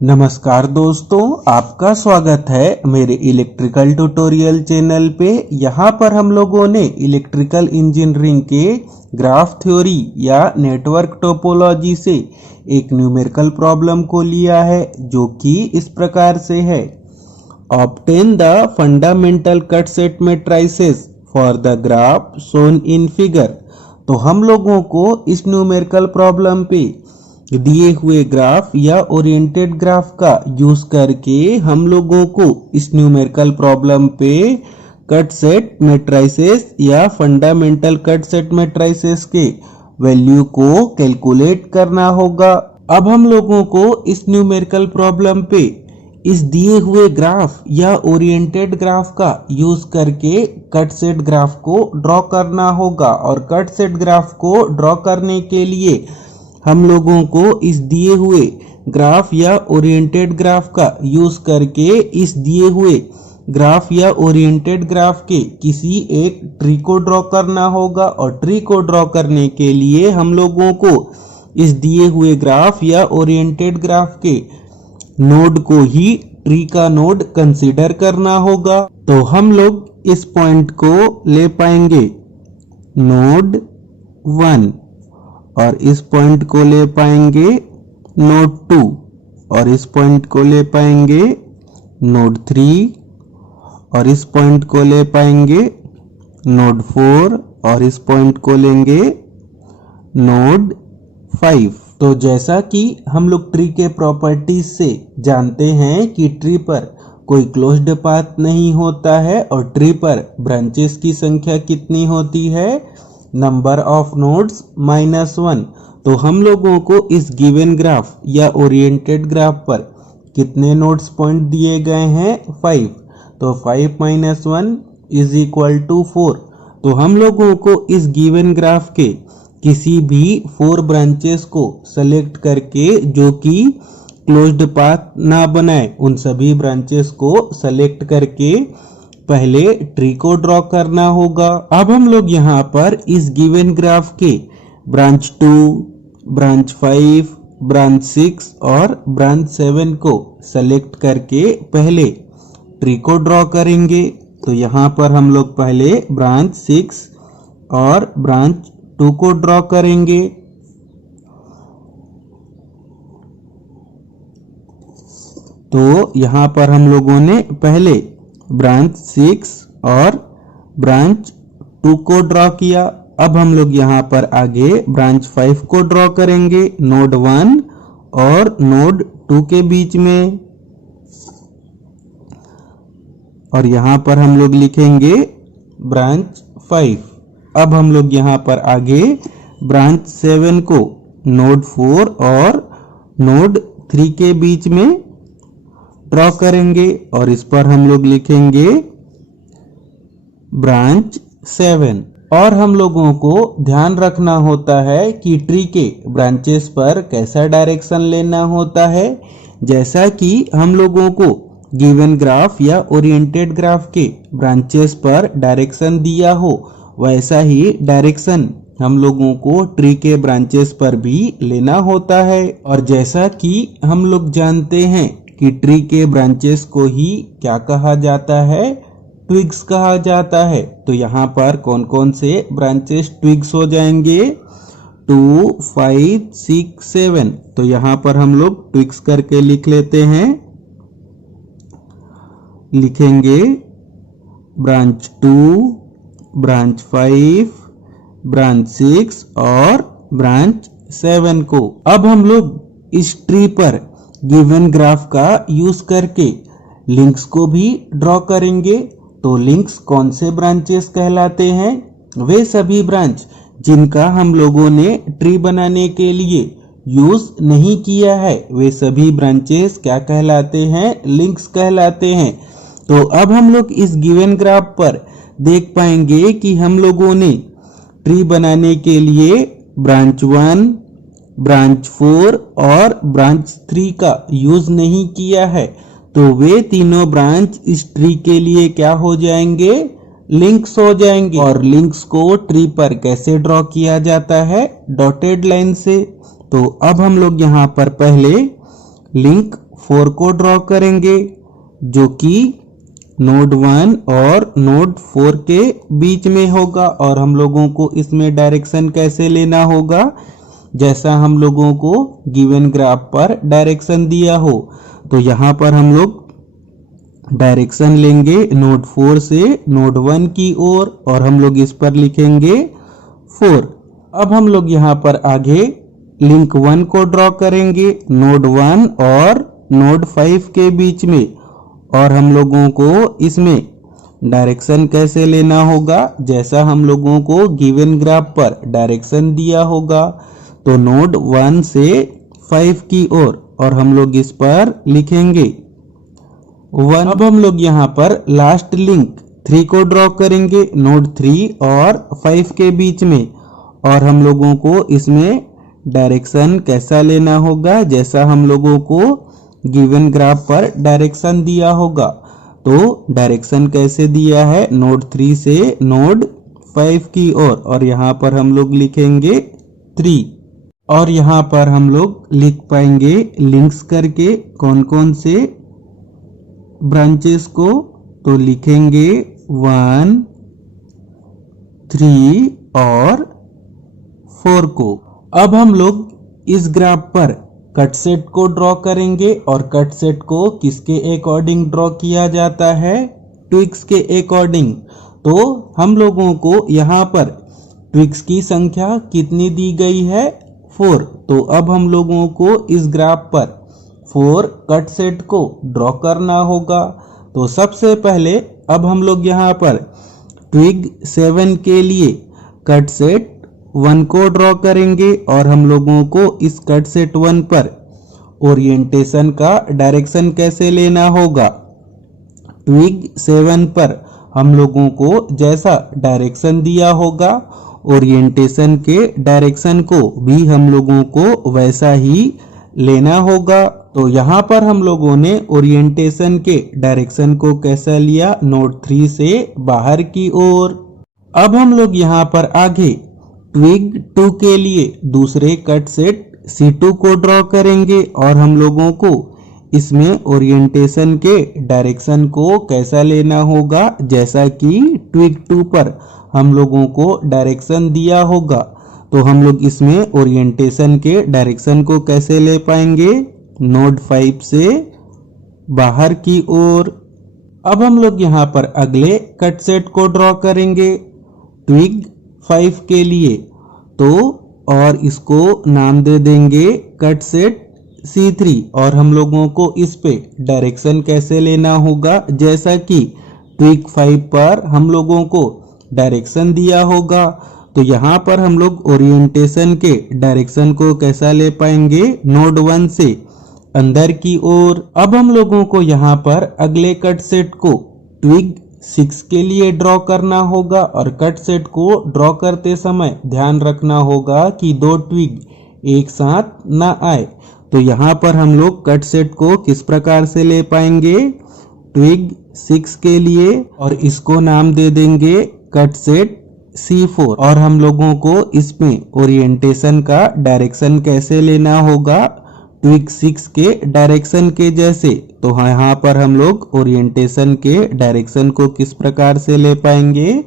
नमस्कार दोस्तों, आपका स्वागत है मेरे इलेक्ट्रिकल ट्यूटोरियल चैनल पे। यहाँ पर हम लोगों ने इलेक्ट्रिकल इंजीनियरिंग के ग्राफ थ्योरी या नेटवर्क टोपोलॉजी से एक न्यूमेरिकल प्रॉब्लम को लिया है, जो कि इस प्रकार से है। Obtain the fundamental cut set matrices for the graph shown in figure. तो हम लोगों को इस न्यूमेरिकल प्रॉब्लम पे दिए हुए ग्राफ या ओरिएंटेड ग्राफ का यूज करके हम लोगों को इस न्यूमेरिकल प्रॉब्लम पे कट सेट मैट्रिसेस या फंडामेंटल कट सेट मैट्रिसेस के वैल्यू को कैलकुलेट करना होगा। अब हम लोगों को इस न्यूमेरिकल प्रॉब्लम पे इस दिए हुए ग्राफ या ओरिएंटेड ग्राफ का यूज करके कट सेट ग्राफ को ड्रॉ करना होगा। और कट सेट ग्राफ को ड्रॉ करने के लिए हम लोगों को इस दिए हुए ग्राफ या ओरिएंटेड ग्राफ का यूज करके इस दिए हुए ग्राफ या ओरिएंटेड ग्राफ के किसी एक ट्री को ड्रॉ करना होगा। और ट्री को ड्रॉ करने के लिए हम लोगों को इस दिए हुए ग्राफ या ओरिएंटेड ग्राफ के नोड को ही ट्री का नोड कंसीडर करना होगा। तो हम लोग इस पॉइंट को ले पाएंगे नोड 1 और इस पॉइंट को ले पाएंगे नोड 2 और इस पॉइंट को ले पाएंगे नोड 3 और इस पॉइंट को ले पाएंगे नोड 4 और इस पॉइंट को लेंगे नोड 5। तो जैसा कि हम लोग ट्री के प्रॉपर्टीज से जानते हैं कि ट्री पर कोई क्लोज्ड पाथ नहीं होता है और ट्री पर ब्रांचेस की संख्या कितनी होती है, नंबर ऑफ नोड्स -1। तो हम लोगों को इस गिवन ग्राफ या ओरिएंटेड ग्राफ पर कितने नोड्स पॉइंट दिए गए हैं, 5। तो 5 - 1 = 4। तो हम लोगों को इस गिवन ग्राफ के किसी भी 4 ब्रांचेस को सेलेक्ट करके, जो कि क्लोज्ड पाथ ना बनाए, उन सभी ब्रांचेस को सेलेक्ट करके पहले ट्री को ड्रॉ करना होगा। अब हम लोग यहाँ पर इस गिवन ग्राफ के ब्रांच 2, ब्रांच 5, ब्रांच 6 और ब्रांच 7 को सेलेक्ट करके पहले ट्री को ड्रॉ करेंगे। तो यहाँ पर हम लोग पहले ब्रांच 6 और ब्रांच 2 को ड्रॉ करेंगे। तो यहाँ पर हम लोगों ने पहले ब्रांच 6 और ब्रांच 2 को ड्रॉ किया। अब हम लोग यहाँ पर आगे ब्रांच 5 को ड्रॉ करेंगे नोड 1 और नोड 2 के बीच में। और यहाँ पर हम लोग लिखेंगे ब्रांच 5। अब हम लोग यहाँ पर आगे ब्रांच 7 को नोड 4 और नोड 3 के बीच में ड्रॉ करेंगे और इस पर हम लोग लिखेंगे ब्रांच 7। और हम लोगों को ध्यान रखना होता है कि ट्री के ब्रांचेस पर कैसा डायरेक्शन लेना होता है। जैसा कि हम लोगों को गिवन ग्राफ या ओरिएंटेड ग्राफ के ब्रांचेस पर डायरेक्शन दिया हो, वैसा ही डायरेक्शन हम लोगों को ट्री के ब्रांचेस पर भी लेना होता है। और जैसा कि हम लोग जानते हैं कि ट्री के ब्रांचेस को ही क्या कहा जाता है, ट्विग्स कहा जाता है। तो यहाँ पर कौन कौन से ब्रांचेस ट्विग्स हो जाएंगे, 2, 5, 6, 7। तो यहाँ पर हम लोग ट्विग्स करके लिख लेते हैं। लिखेंगे ब्रांच 2, ब्रांच 5, ब्रांच 6 और ब्रांच 7 को। अब हम लोग इस ट्री पर गिवन ग्राफ का यूज करके लिंक्स को भी ड्रॉ करेंगे। तो लिंक्स कौन से ब्रांचेस कहलाते हैं, वे सभी ब्रांच जिनका हम लोगों ने ट्री बनाने के लिए यूज नहीं किया है, वे सभी ब्रांचेस क्या कहलाते हैं, लिंक्स कहलाते हैं। तो अब हम लोग इस गिवन ग्राफ पर देख पाएंगे कि हम लोगों ने ट्री बनाने के लिए ब्रांच 1, ब्रांच 4 और ब्रांच 3 का यूज नहीं किया है। तो वे तीनों ब्रांच इस ट्री के लिए क्या हो जाएंगे, लिंक्स हो जाएंगे। और लिंक्स को ट्री पर कैसे ड्रॉ किया जाता है, डॉटेड लाइन से। तो अब हम लोग यहाँ पर पहले लिंक 4 को ड्रॉ करेंगे जो कि नोड 1 और नोड 4 के बीच में होगा। और हम लोगों को इसमें डायरेक्शन कैसे लेना होगा, जैसा हम लोगों को गिवन ग्राफ पर डायरेक्शन दिया हो। तो यहाँ पर हम लोग डायरेक्शन लेंगे नोड 4 से नोड 1 की ओर और हम लोग इस पर लिखेंगे 4। अब हम लोग यहाँ पर आगे लिंक 1 को ड्रॉ करेंगे नोड 1 और नोड 5 के बीच में। और हम लोगों को इसमें डायरेक्शन कैसे लेना होगा, जैसा हम लोगों को गिवन ग्राफ पर डायरेक्शन दिया होगा। तो नोड 1 से 5 की ओर और हम लोग इस पर लिखेंगे 1। अब हम लोग यहाँ पर लास्ट लिंक 3 को ड्रॉ करेंगे नोड 3 और 5 के बीच में। और हम लोगों को इसमें डायरेक्शन कैसा लेना होगा, जैसा हम लोगों को गिवन ग्राफ पर डायरेक्शन दिया होगा। तो डायरेक्शन कैसे दिया है, नोड 3 से नोड 5 की ओर और यहाँ पर हम लोग लिखेंगे 3। और यहाँ पर हम लोग लिख पाएंगे लिंक्स करके कौन कौन से ब्रांचेस को। तो लिखेंगे 1, 3 और 4 को। अब हम लोग इस ग्राफ पर कट सेट को ड्रॉ करेंगे और कट सेट को किसके अकॉर्डिंग ड्रॉ किया जाता है, ट्विक्स के अकॉर्डिंग। तो हम लोगों को यहाँ पर ट्विक्स की संख्या कितनी दी गई है, 4। तो अब हम लोगों को इस ग्राफ पर 4 कट सेट को ड्रॉ करना होगा। तो सबसे पहले अब हम लोग यहाँ पर ट्विग 7 के लिए कट सेट 1 को ड्रॉ करेंगे और हम लोगों को इस कट सेट 1 पर ओरिएंटेशन का डायरेक्शन कैसे लेना होगा। ट्विग 7 पर हम लोगों को जैसा डायरेक्शन दिया होगा, ओरिएंटेशन के डायरेक्शन को भी हम लोगों को वैसा ही लेना होगा। तो यहाँ पर हम लोगों ने ओरिएंटेशन के डायरेक्शन को कैसा लिया, नोड 3 से बाहर की ओर। अब हम लोग यहाँ पर आगे ट्विग 2 के लिए दूसरे कट सेट C2 को ड्रॉ करेंगे और हम लोगों को इसमें ओरिएंटेशन के डायरेक्शन को कैसा लेना होगा, जैसा कि ट्विग 2 पर हम लोगों को डायरेक्शन दिया होगा। तो हम लोग इसमें ओरिएंटेशन के डायरेक्शन को कैसे ले पाएंगे, नोड 5 से बाहर की ओर। अब हम लोग यहाँ पर अगले कट सेट को ड्रॉ करेंगे ट्विग 5 के लिए। तो और इसको नाम दे देंगे कट सेट C3 और हम लोगों को इस पे डायरेक्शन कैसे लेना होगा, जैसा कि ट्विग 5 पर हम लोगों को डायरेक्शन दिया होगा। तो यहाँ पर हम लोग ओरिएंटेशन के डायरेक्शन को कैसा ले पाएंगे, नोड 1 से अंदर की ओर। अब हम लोगों को यहाँ पर अगले कट सेट को ट्विग 6 के लिए ड्रॉ करना होगा और कट सेट को ड्रॉ करते समय ध्यान रखना होगा कि 2 ट्विग एक साथ ना आए। तो यहाँ पर हम लोग कट सेट को किस प्रकार से ले पाएंगे, ट्विग 6 के लिए और इसको नाम दे देंगे कट सेट C4। और हम लोगों को इसमें ओरिएंटेशन का डायरेक्शन कैसे लेना होगा, ट्विग 6 के डायरेक्शन के जैसे। तो यहाँ पर हम लोग ओरिएंटेशन के डायरेक्शन को किस प्रकार से ले पाएंगे,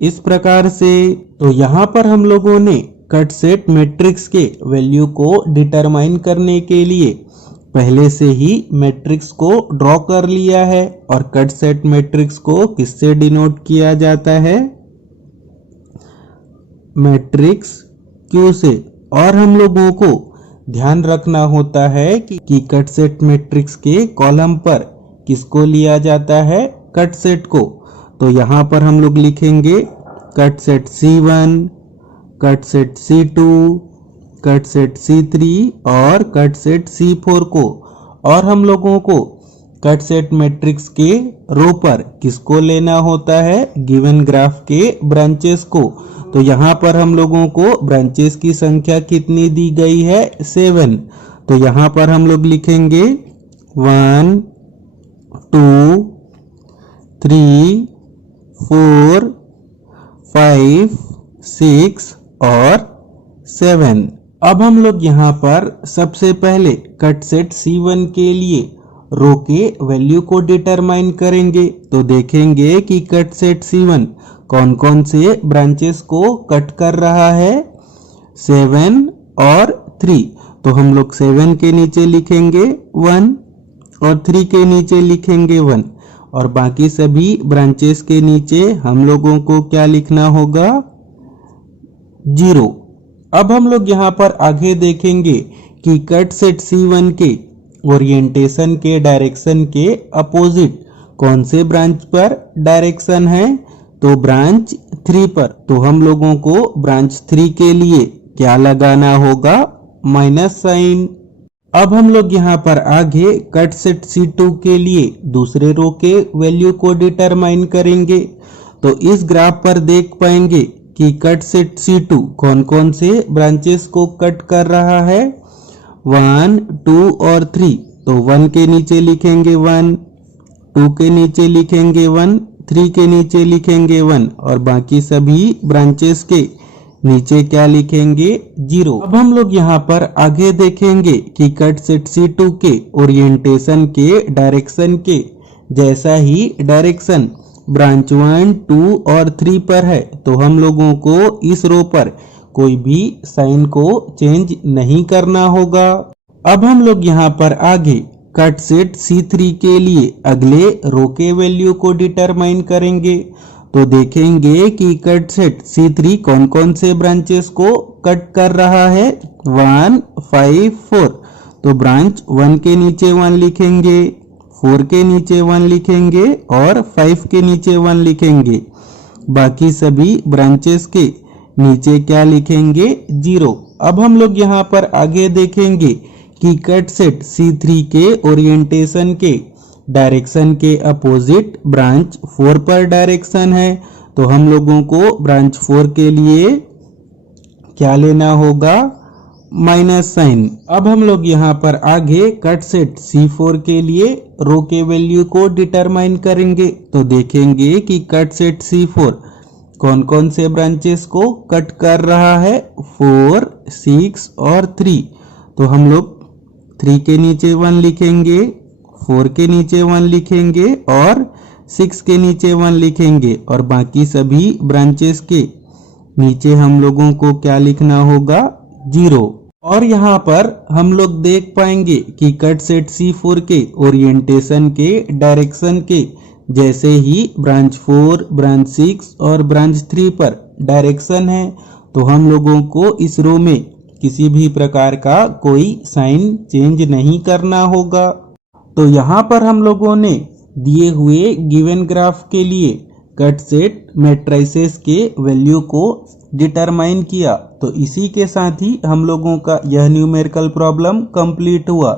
इस प्रकार से। तो यहाँ पर हम लोगों ने कट सेट मैट्रिक्स के वैल्यू को डिटरमाइन करने के लिए पहले से ही मैट्रिक्स को ड्रॉ कर लिया है। और कट सेट मैट्रिक्स को किससे डिनोट किया जाता है, मैट्रिक्स Q से। और हम लोगों को ध्यान रखना होता है कि कट सेट मैट्रिक्स के कॉलम पर किसको लिया जाता है, कट सेट को। तो यहाँ पर हम लोग लिखेंगे cut set C1, cut set C2, cut set C3 और कट सेट C4 को। और हम लोगों को कट सेट मैट्रिक्स के रो पर किसको लेना होता है, गिवन ग्राफ के ब्रांचेस को। तो यहाँ पर हम लोगों को ब्रांचेस की संख्या कितनी दी गई है, 7। तो यहाँ पर हम लोग लिखेंगे 1, 2, 3, 4, 5, 6 और 7। अब हम लोग यहाँ पर सबसे पहले कट सेट C1 के लिए रो के वैल्यू को डिटरमाइन करेंगे। तो देखेंगे कि कट सेट C1 कौन कौन से ब्रांचेस को कट कर रहा है, 7 और 3। तो हम लोग 7 के नीचे लिखेंगे 1 और 3 के नीचे लिखेंगे 1 और बाकी सभी ब्रांचेस के नीचे हम लोगों को क्या लिखना होगा, 0। अब हम लोग यहाँ पर आगे देखेंगे कि कट सेट C1 के ओरिएंटेशन के डायरेक्शन के अपोजिट कौन से ब्रांच पर डायरेक्शन है, तो ब्रांच 3 पर। तो हम लोगों को ब्रांच 3 के लिए क्या लगाना होगा, माइनस साइन। अब हम लोग यहाँ पर आगे कट सेट C2 के लिए दूसरे रो के वैल्यू को डिटरमाइन करेंगे। तो इस ग्राफ पर देख पाएंगे कि कट सेट C2 कौन कौन से ब्रांचेस को कट कर रहा है, 1, 2 और 3। तो 1 के नीचे लिखेंगे 1, 2 के नीचे लिखेंगे 1, 3 के नीचे लिखेंगे 1 और बाकी सभी ब्रांचेस के नीचे क्या लिखेंगे, 0। अब हम लोग यहाँ पर आगे देखेंगे कि कट सेट C2 के ओरिएंटेशन के डायरेक्शन के जैसा ही डायरेक्शन ब्रांच 1, 2 और 3 पर है। तो हम लोगों को इस रो पर कोई भी साइन को चेंज नहीं करना होगा। अब हम लोग यहाँ पर आगे कट सेट C3 के लिए अगले रो के वैल्यू को डिटरमाइन करेंगे। तो देखेंगे कि कट सेट C3 कौन कौन से ब्रांचेस को कट कर रहा है, 1, 5, 4। तो ब्रांच 1 के नीचे 1 लिखेंगे, 4 के नीचे 1 लिखेंगे और 5 के नीचे 1 लिखेंगे। बाकी सभी ब्रांचेस के नीचे क्या लिखेंगे, 0। अब हम लोग यहाँ पर आगे देखेंगे कि कट सेट C3 के ओरिएंटेशन के डायरेक्शन के अपोजिट ब्रांच 4 पर डायरेक्शन है। तो हम लोगों को ब्रांच 4 के लिए क्या लेना होगा, माइनस साइन। अब हम लोग यहाँ पर आगे कट सेट C4 के लिए रो के वैल्यू को डिटरमाइन करेंगे। तो देखेंगे कि कट सेट C4 कौन कौन से ब्रांचेस को कट कर रहा है, 4, 6 और 3। तो हम लोग 3 के नीचे 1 लिखेंगे, 4 के नीचे 1 लिखेंगे और 6 के नीचे 1 लिखेंगे और बाकी सभी ब्रांचेस के नीचे हम लोगों को क्या लिखना होगा, 0। और यहाँ पर हम लोग देख पाएंगे कि कट सेट C4 के ओरिएंटेशन के डायरेक्शन के जैसे ही ब्रांच 4, ब्रांच 6 और ब्रांच 3 पर डायरेक्शन है। तो हम लोगों को इस रो में किसी भी प्रकार का कोई साइन चेंज नहीं करना होगा। तो यहाँ पर हम लोगों ने दिए हुए गिवन ग्राफ के लिए कट सेट मैट्रिसेस के वैल्यू को डिटरमाइन किया। तो इसी के साथ ही हम लोगों का यह न्यूमेरिकल प्रॉब्लम कंप्लीट हुआ।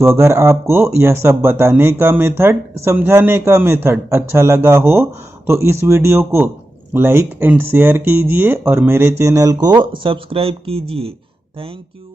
तो अगर आपको यह सब बताने का मेथड, समझाने का मेथड अच्छा लगा हो तो इस वीडियो को लाइक एंड शेयर कीजिए और मेरे चैनल को सब्सक्राइब कीजिए। Thank you.